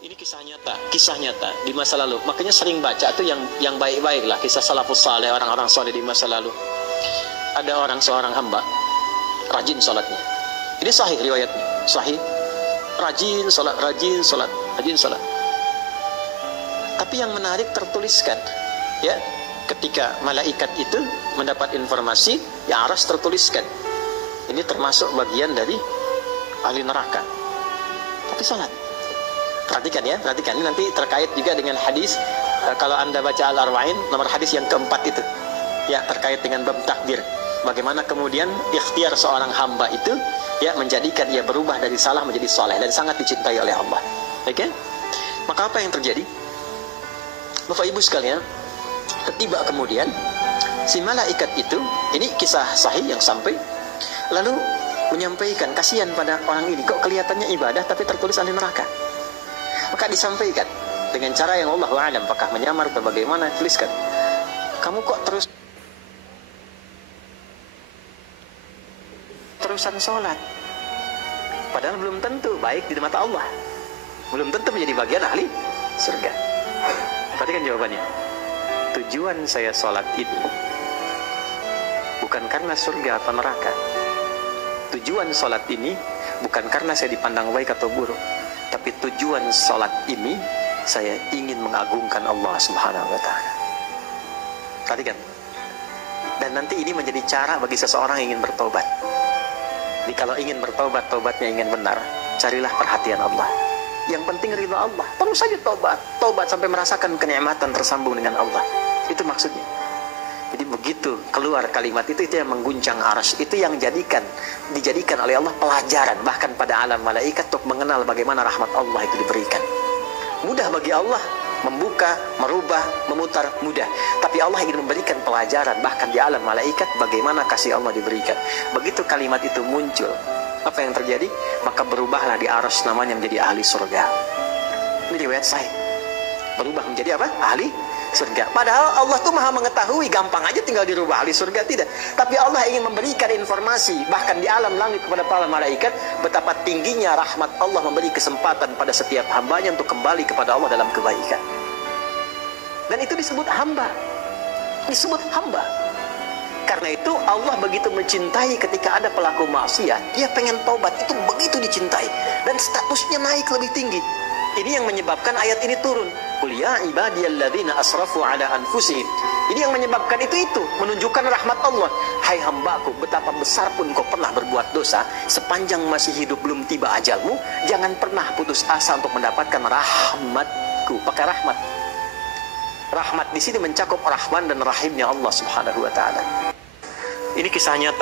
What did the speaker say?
Ini kisah nyata di masa lalu. Makanya sering baca tuh yang baik-baik lah, kisah salafus saleh, orang-orang soleh di masa lalu. Ada seorang hamba rajin sholatnya. Ini sahih riwayatnya, sahih. Rajin sholat. Tapi yang menarik tertuliskan, ya, ketika malaikat itu mendapat informasi, ya aras tertuliskan. Ini termasuk bagian dari ahli neraka. Tapi sholat. Perhatikan ya, perhatikan. Ini nanti terkait juga dengan hadis. Kalau Anda baca Al-Arba'in, nomor hadis yang keempat itu, ya, terkait dengan bab takdir. Bagaimana kemudian ikhtiar seorang hamba itu, ya, menjadikan ia berubah dari salah menjadi soleh dan sangat dicintai oleh Allah. Oke? Maka apa yang terjadi? Bapak Ibu sekalian, ketiba kemudian si malaikat itu, ini kisah sahih yang sampai, lalu menyampaikan kasihan pada orang ini, kok kelihatannya ibadah tapi tertulis ahli neraka. Maka disampaikan dengan cara yang Allahu a'lam, apakah menyamar atau bagaimana, tuliskan, kamu kok terusan sholat, padahal belum tentu baik di mata Allah, belum tentu menjadi bagian ahli surga. Perhatikan jawabannya. Tujuan saya sholat itu bukan karena surga atau neraka. Tujuan sholat ini bukan karena saya dipandang baik atau buruk, tapi tujuan sholat ini saya ingin mengagungkan Allah Subhanahu wa Ta'ala. Perhatikan. Dan nanti ini menjadi cara bagi seseorang yang ingin bertobat. Jadi kalau ingin bertobat, tobatnya ingin benar, carilah perhatian Allah. Yang penting ridha Allah. Terus saja tobat sampai merasakan kenikmatan tersambung dengan Allah. Itu maksudnya. Jadi begitu keluar kalimat itu yang mengguncang arsy, itu yang dijadikan oleh Allah pelajaran bahkan pada alam malaikat untuk mengenal bagaimana rahmat Allah itu diberikan. Mudah bagi Allah membuka, merubah, memutar, mudah. Tapi Allah ingin memberikan pelajaran bahkan di alam malaikat bagaimana kasih Allah diberikan. Begitu kalimat itu muncul, apa yang terjadi? Maka berubahlah di arsy namanya menjadi ahli surga. Ini riwayat sahih. Berubah menjadi apa? Ahli surga. Padahal Allah tuh maha mengetahui, gampang aja tinggal dirubah ahli surga, tidak. Tapi Allah ingin memberikan informasi bahkan di alam langit kepada para malaikat betapa tingginya rahmat Allah, memberi kesempatan pada setiap hambanya untuk kembali kepada Allah dalam kebaikan. Dan itu disebut hamba. Disebut hamba. Karena itu Allah begitu mencintai ketika ada pelaku maksiat, dia pengen tobat, itu begitu dicintai dan statusnya naik lebih tinggi. Ini yang menyebabkan ayat ini turun. Qul ya ibadiyalladzina asrafu ala anfusihim. Ini yang menyebabkan itu menunjukkan rahmat Allah. Hai hambaku, betapa besar pun kau pernah berbuat dosa, sepanjang masih hidup belum tiba ajalmu, jangan pernah putus asa untuk mendapatkan rahmatku. Pakai rahmat. Rahmat di sini mencakup Rahman dan Rahimnya Allah Subhanahu wa Ta'ala. Ini kisah nyata.